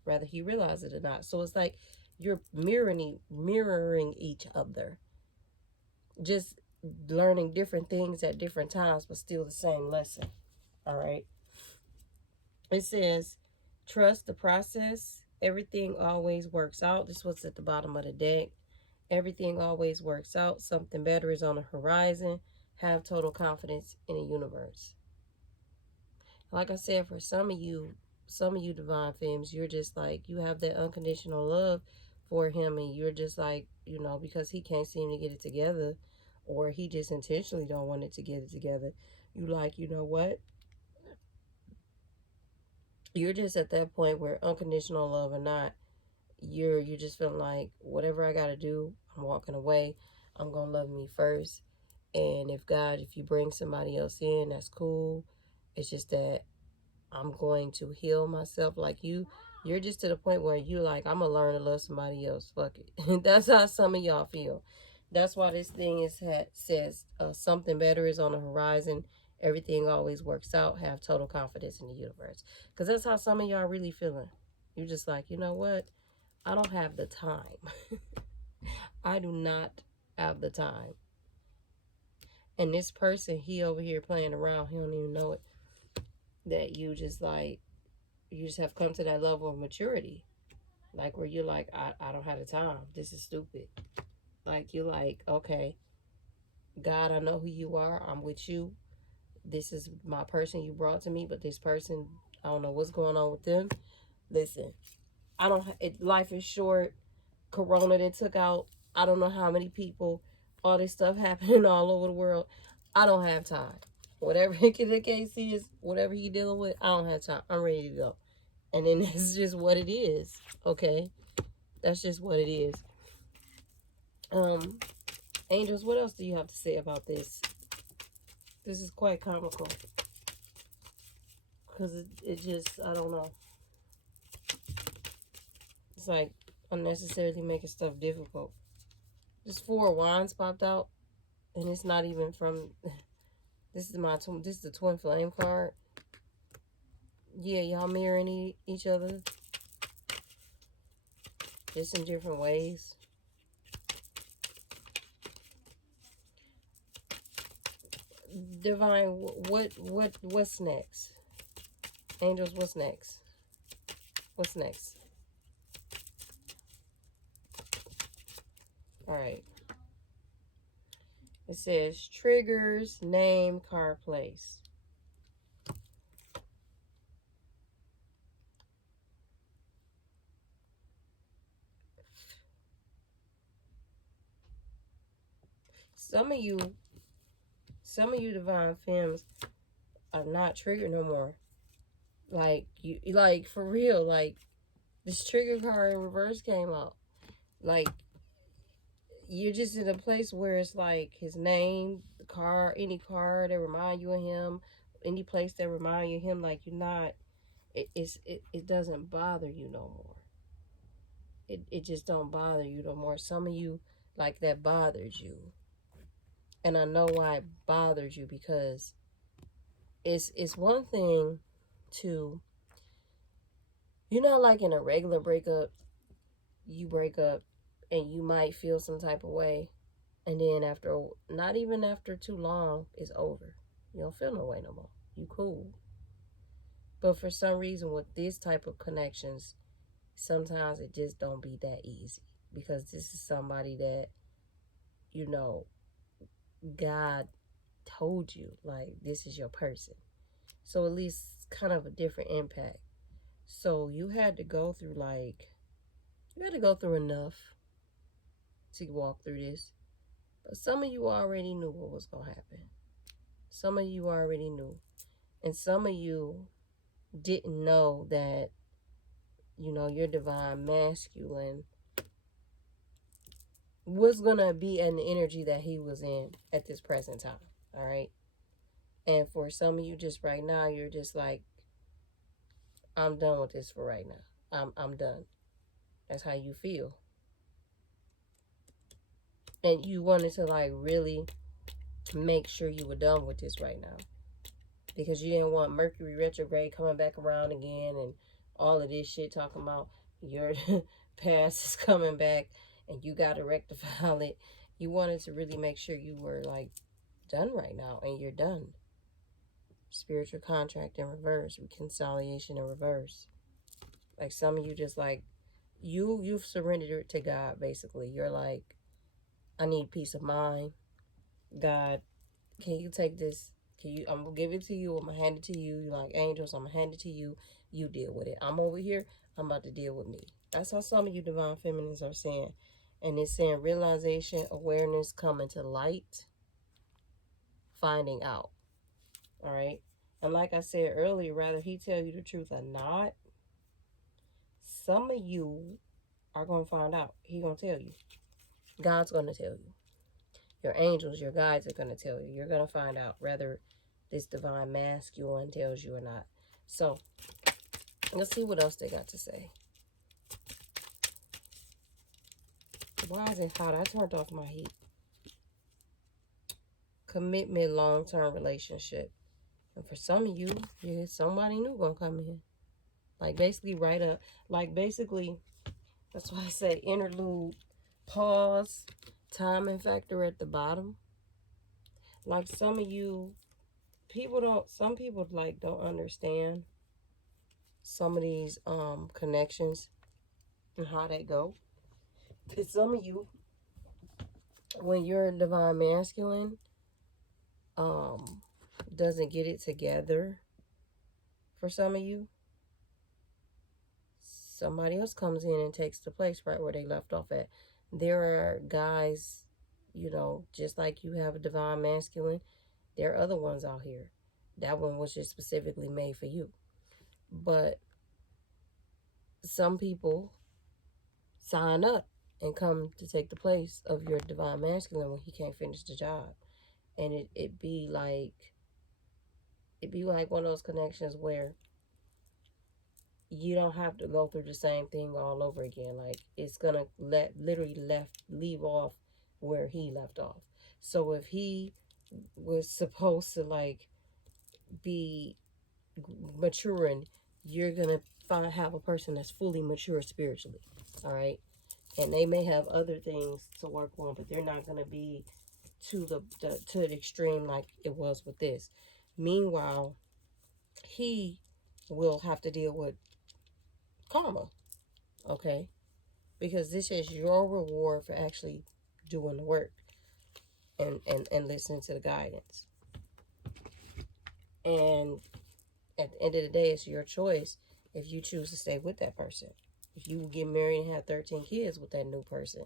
whether he realizes it or not. So it's like you're mirroring each other, just learning different things at different times, but still the same lesson. All right. It says, trust the process. Everything always works out. This was at the bottom of the deck. Everything always works out. Something better is on the horizon. Have total confidence in the universe. Like I said, for some of you divine femmes, you're just like, you have that unconditional love for him, and you're just like, because he can't seem to get it together, or he just intentionally don't want it to get it together. You like, you know what? You're just at that point where unconditional love or not, you're just feeling like whatever I gotta do, I'm walking away. I'm gonna love me first. And if you bring somebody else in, that's cool. It's just that I'm going to heal myself. Like you're just to the point where you like, I'm gonna learn to love somebody else. Fuck it. That's how some of y'all feel. That's why this thing says something better is on the horizon. Everything always works out. Have total confidence in the universe. Because that's how some of y'all really feeling. You're just like, you know what? I don't have the time. I do not have the time. And this person, he over here playing around. He don't even know it. That you just have come to that level of maturity. Like where you're like, I don't have the time. This is stupid. Like you're like, okay, God, I know who you are. I'm with you. This is my person you brought to me, but this person, I don't know what's going on with them. Listen, life is short. Corona that took out, I don't know how many people. All this stuff happening all over the world. I don't have time. Whatever the case is, whatever he dealing with, I don't have time. I'm ready to go. And then that's just what it is. Okay? That's just what it is. Angels, what else do you have to say about this? This is quite comical. Because it just, I don't know. It's like unnecessarily making stuff difficult. This 4 of Wands popped out. And it's not even from... This is the Twin Flame card. Yeah, y'all mirroring each other. Just in different ways. Divine, what's next? Angels, what's next? What's next? Alright. It says triggers, name, card, place. Some of you divine femmes are not triggered no more. Like for real, like this trigger card in reverse came out. Like you're just in a place where it's like his name, the car, any car that remind you of him, any place that remind you of him, like you're not, it doesn't bother you no more. It just don't bother you no more. Some of you, like, that bothers you. And I know why it bothers you, because it's one thing to, like in a regular breakup, you break up and you might feel some type of way, and then not even after too long, it's over. You don't feel no way no more. You cool. But for some reason with this type of connections, sometimes it just don't be that easy, because this is somebody that, God told you, like, this is your person. So at least kind of a different impact. So you had to go through, like, you had to go through enough to walk through this. But some of you already knew what was going to happen. Some of you already knew. And some of you didn't know that, you know, your divine masculine was going to be in the energy that he was in at this present time. All right. And for some of you, just right now, you're just like, I'm done with this for right now. I'm done. That's how you feel. And you wanted to, like, really make sure you were done with this right now. Because you didn't want Mercury retrograde coming back around again and all of this shit talking about your past is coming back and you got to rectify it. You wanted to really make sure you were, like, done right now, and you're done. Spiritual contract in reverse, reconciliation in reverse. Like, some of you just, like, you've surrendered it to God, basically. You're like, I need peace of mind. God, can you take this? I'm gonna give it to you. I'm gonna hand it to you. You're like, angels, I'm gonna hand it to you. You deal with it. I'm over here. I'm about to deal with me. That's how some of you divine feminines are saying. And it's saying realization, awareness, coming to light, finding out. All right. And like I said earlier, rather he tell you the truth or not, some of you are going to find out. He going to tell you. God's going to tell you. Your angels, your guides are going to tell you. You're going to find out whether this divine masculine tells you or not. So, let's see what else they got to say. Why is it hot? I turned off my heat. Commitment, long-term relationship. And for some of you, yeah, somebody new going to come in. Like, basically, right up. Like, basically, that's why I say interlude, pause, timing factor at the bottom. Like, some of you, some people, like, don't understand some of these connections and how they go. Because some of you, when you're a divine masculine, doesn't get it together, for some of you, somebody else comes in and takes the place right where they left off at. There are guys, you know, just like you have a divine masculine, there are other ones out here. That one was just specifically made for you. But some people sign up and come to take the place of your divine masculine when he can't finish the job. And it'd be like one of those connections where you don't have to go through the same thing all over again. Like, it's gonna leave off where he left off. So if he was supposed to, like, be maturing, you're gonna have a person that's fully mature spiritually. All right, and they may have other things to work on, but they're not gonna be to the extreme like it was with this. Meanwhile, he will have to deal with karma, okay? Because this is your reward for actually doing the work and listening to the guidance. And at the end of the day, it's your choice if you choose to stay with that person. If you get married and have 13 kids with that new person,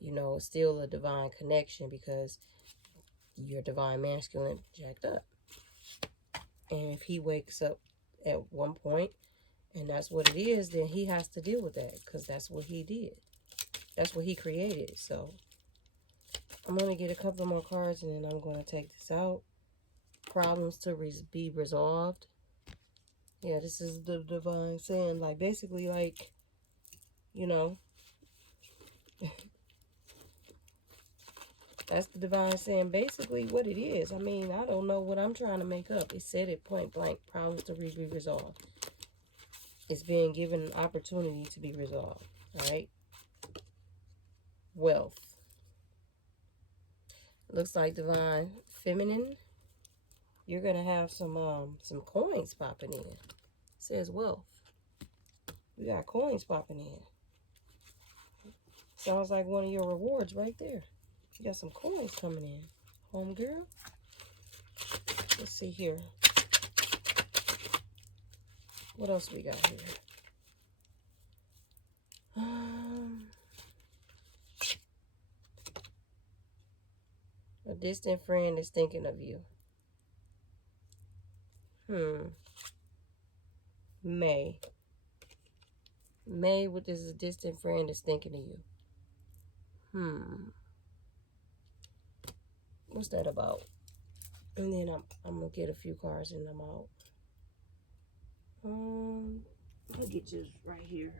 you know, it's still a divine connection because your divine masculine jacked up. And if he wakes up at one point and that's what it is, then he has to deal with that because that's what he did. That's what he created. So I'm going to get a couple more cards and then I'm going to take this out. Problems to be resolved. Yeah, this is the divine saying, like, basically, like, you know, that's the divine saying basically what it is. I mean, I don't know what I'm trying to make up. It said it point blank. Problems to be resolved. It's being given an opportunity to be resolved. All right. Wealth. Looks like divine feminine. You're gonna have some coins popping in. It says wealth. You got coins popping in. Sounds like one of your rewards right there. You got some coins coming in. Home girl. Let's see here. What else we got here? A distant friend is thinking of you. May, what is a distant friend is thinking of you. What's that about? And then I'm gonna get a few cards and I'm out. I'll get you right here.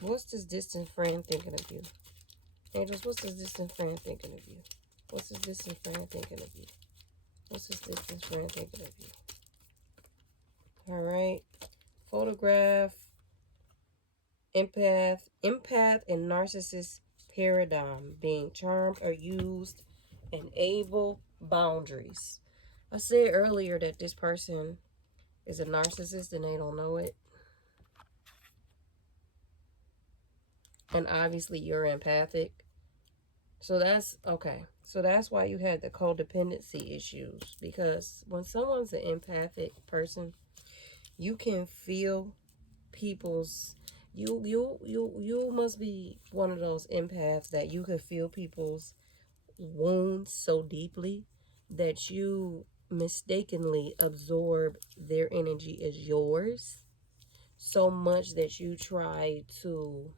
What's this distant friend thinking of you? Angels, what's this distant friend thinking of you? What's this distant friend thinking of you? What's this distant friend thinking of you? All right. Photograph, empath and narcissist paradigm, being charmed or used, enable boundaries. I said earlier that this person is a narcissist and they don't know it. And obviously you're empathic. So that's okay. So that's why you had the codependency issues. Because when someone's an empathic person, you can feel people's you must be one of those empaths that you can feel people's wounds so deeply that you mistakenly absorb their energy as yours so much that you try to,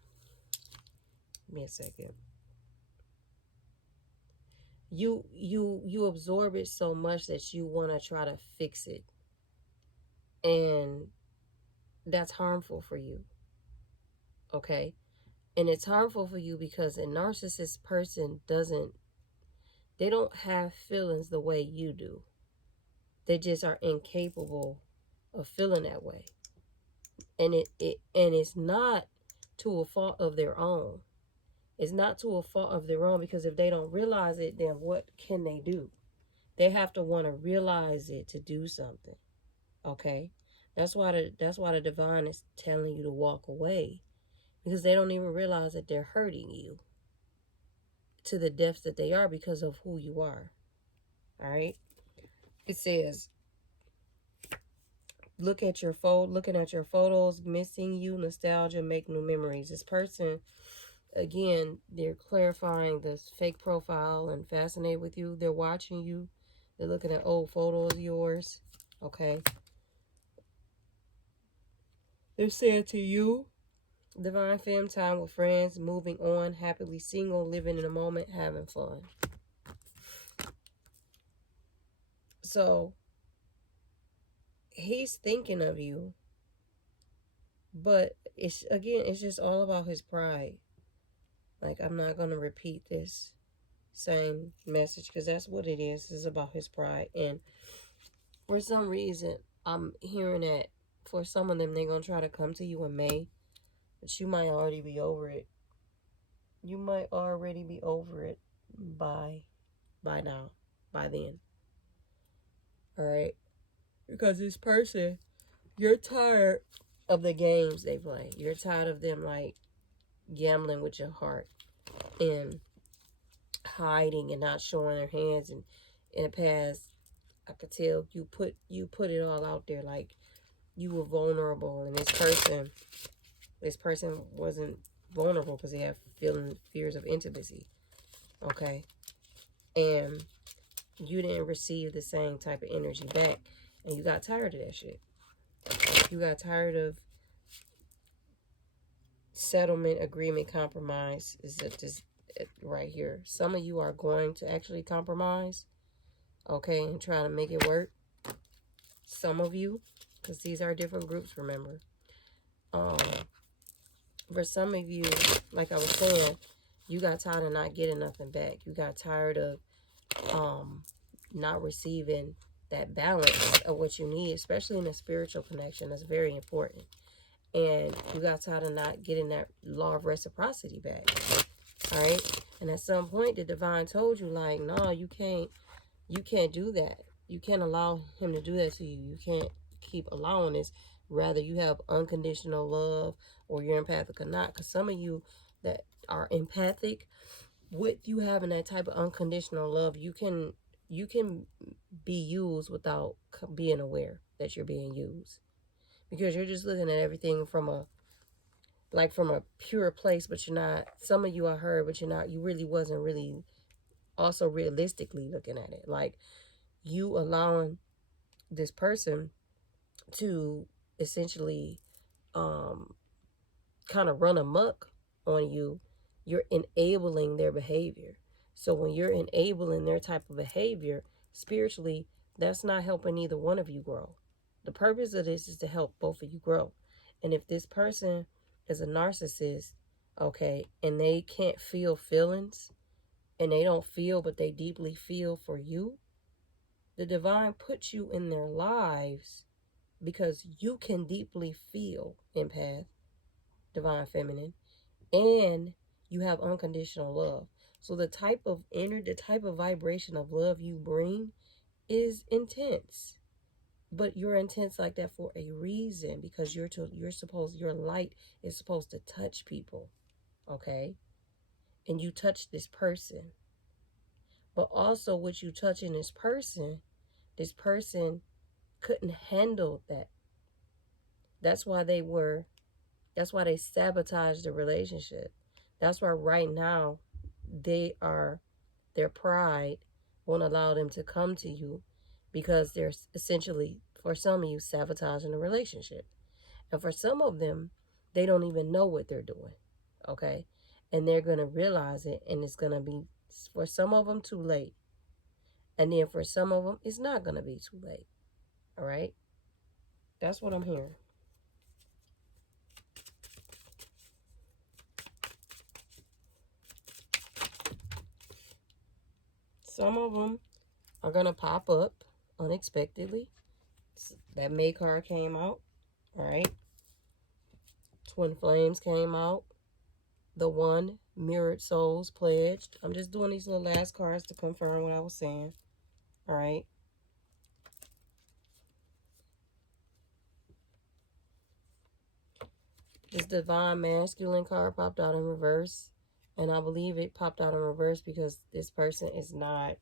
give me a second, you absorb it so much that you want to try to fix it, and that's harmful for you. Okay? And it's harmful for you because a narcissist person they don't have feelings the way you do. They just are incapable of feeling that way. And it's not to a fault of their own. It's not to a fault of their own, because if they don't realize it, then what can they do? They have to want to realize it to do something. Okay? That's why the divine is telling you to walk away, because they don't even realize that they're hurting you to the depths that they are because of who you are. All right? It says, looking at your photos, missing you, nostalgia, make new memories. This person, again, they're clarifying this fake profile and fascinated with you. They're watching you. They're looking at old photos of yours. Okay? They're saying to you, divine femme, time with friends, moving on, happily single, living in the moment, having fun. So, he's thinking of you, but it's just all about his pride. Like, I'm not going to repeat this same message because that's what it is. It's about his pride. And for some reason, I'm hearing that for some of them, they're going to try to come to you in May, but you might already be over it. You might already be over it by now, by then. All right? Because this person, you're tired of the games they play. You're tired of them, like, gambling with your heart and hiding and not showing their hands. And in the past, I could tell you put it all out there, like you were vulnerable, and this person wasn't vulnerable because they have fears of intimacy. Okay? And you didn't receive the same type of energy back, and you got tired of that shit. You got tired of settlement, agreement, compromise. Is this right here? Some of you are going to actually compromise, okay, and try to make it work. Some of you, because these are different groups, remember. For some of you, like I was saying, you got tired of not getting nothing back. You got tired of not receiving that balance of what you need, especially in a spiritual connection. That's very important. And you got tired of not getting that law of reciprocity back. All right. And at some point, the divine told you, like, no, you can't do that. You can't allow him to do that to you. You can't keep allowing this. Rather, you have unconditional love, or you're empathic or not. Because some of you that are empathic, with you having that type of unconditional love, you can be used without being aware that you're being used, because you're just looking at everything from a pure place. But you're not, some of you, I heard, but you're not, you really wasn't really also realistically looking at it, like you allowing this person to essentially kind of run amok on you. You're enabling their behavior. So when you're enabling their type of behavior spiritually, that's not helping either one of you grow. The purpose of this is to help both of you grow. And if this person is a narcissist, okay, and they can't feel feelings, and they don't feel, but they deeply feel for you, the divine puts you in their lives because you can deeply feel, empath, divine feminine, and you have unconditional love. So the type of the type of vibration of love you bring is intense. But you're intense like that for a reason, because your light is supposed to touch people, okay? And you touch this person. But also with you touching this person couldn't handle that. That's why they sabotaged the relationship. That's why right now their pride won't allow them to come to you, because they're essentially, for some of you, sabotaging the relationship. And for some of them, they don't even know what they're doing, okay? And they're going to realize it, and it's going to be, for some of them, too late. And then for some of them, it's not going to be too late, all right? That's what I'm hearing. Some of them are going to pop up unexpectedly. That May card came out, all right? Twin Flames came out. The One, Mirrored Souls, Pledged. I'm just doing these little last cards to confirm what I was saying, all right? This Divine Masculine card popped out in reverse. And I believe it popped out in reverse because this person is not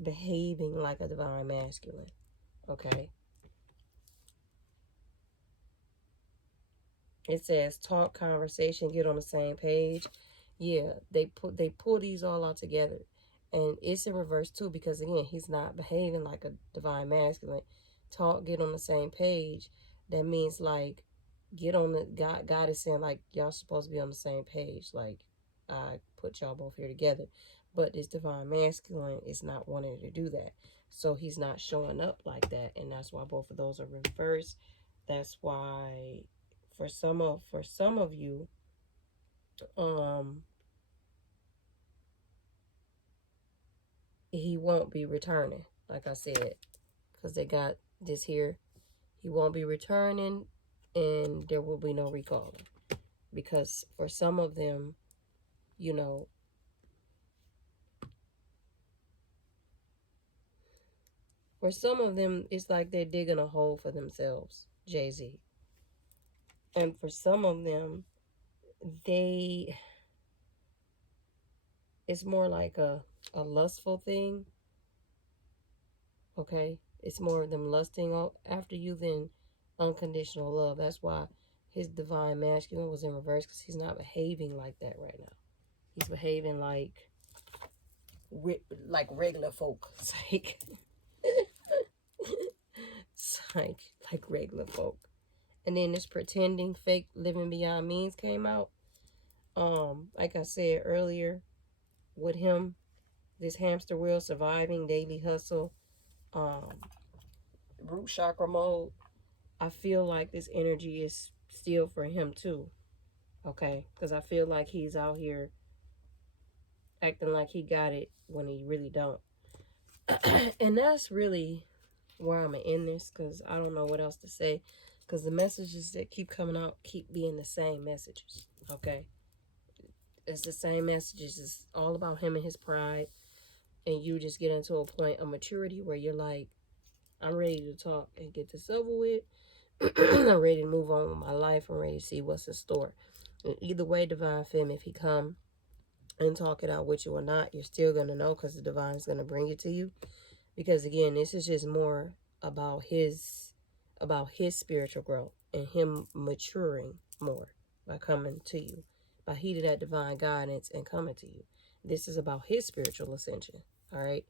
behaving like a Divine Masculine, okay? It says talk, conversation, get on the same page. Yeah, they pull these all out together. And it's in reverse too, because again, he's not behaving like a Divine Masculine. Talk, get on the same page. That means like get on the God is saying like y'all supposed to be on the same page. Like I put y'all both here together. But this Divine Masculine is not wanting to do that. So he's not showing up like that. And that's why both of those are reversed. That's why for some of you, he won't be returning, like I said, because they got this here. He won't be returning, and there will be no recalling, because for some of them, you know, for some of them, it's like they're digging a hole for themselves, Jay-Z. And for some of them, it's more like a lustful thing, okay? It's more of them lusting after you than unconditional love. That's why his Divine Masculine was in reverse, because he's not behaving like that right now. He's behaving like regular folk. It's like regular folk. And then this pretending, fake, living beyond means came out. Like I said earlier, with him, this hamster wheel, surviving, daily hustle, root chakra mode, I feel like this energy is still for him too. Okay? Because I feel like he's out here acting like he got it when he really don't. And that's really where I'm going to end this, because I don't know what else to say, because the messages that keep coming out keep being the same messages, okay? It's the same messages. It's all about him and his pride. And you just get into a point of maturity where you're like, I'm ready to talk and get this over with. I'm ready to move on with my life. I'm ready to see what's in store. And either way, Divine Femme, if he come and talk it out with you or not, you're still going to know because the Divine is going to bring it to you. Because again, this is just more about his spiritual growth and him maturing more by coming to you, by heeding that divine guidance and coming to you. This is about his spiritual ascension. All right.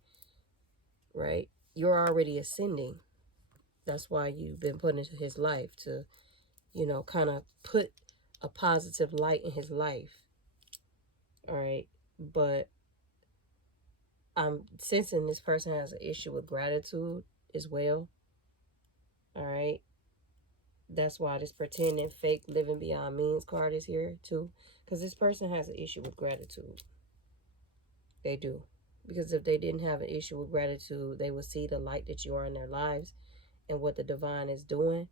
Right. You're already ascending. That's why you've been put into his life to, kind of put a positive light in his life. All right. But I'm sensing this person has an issue with gratitude as well. All right. That's why this pretending fake living beyond means card is here too. Because this person has an issue with gratitude. They do. Because if they didn't have an issue with gratitude, they would see the light that you are in their lives and what the divine is doing.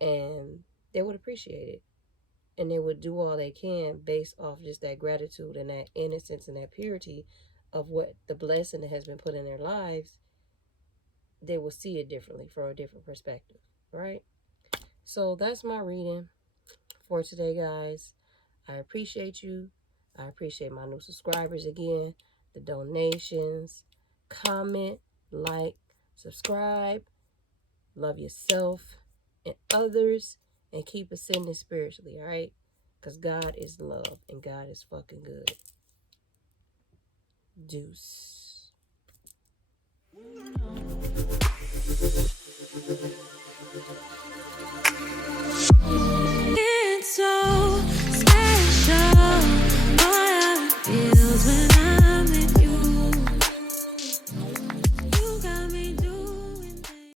And they would appreciate it. And they would do all they can based off just that gratitude and that innocence and that purity of what the blessing that has been put in their lives. They will see it differently from a different perspective. Right? So that's my reading for today, guys. I appreciate you. I appreciate my new subscribers again, the donations, comment, like, subscribe, love yourself and others, and keep ascending spiritually, all right? Because God is love and God is fucking good. Deuce. It's so special, boy, how it feels when I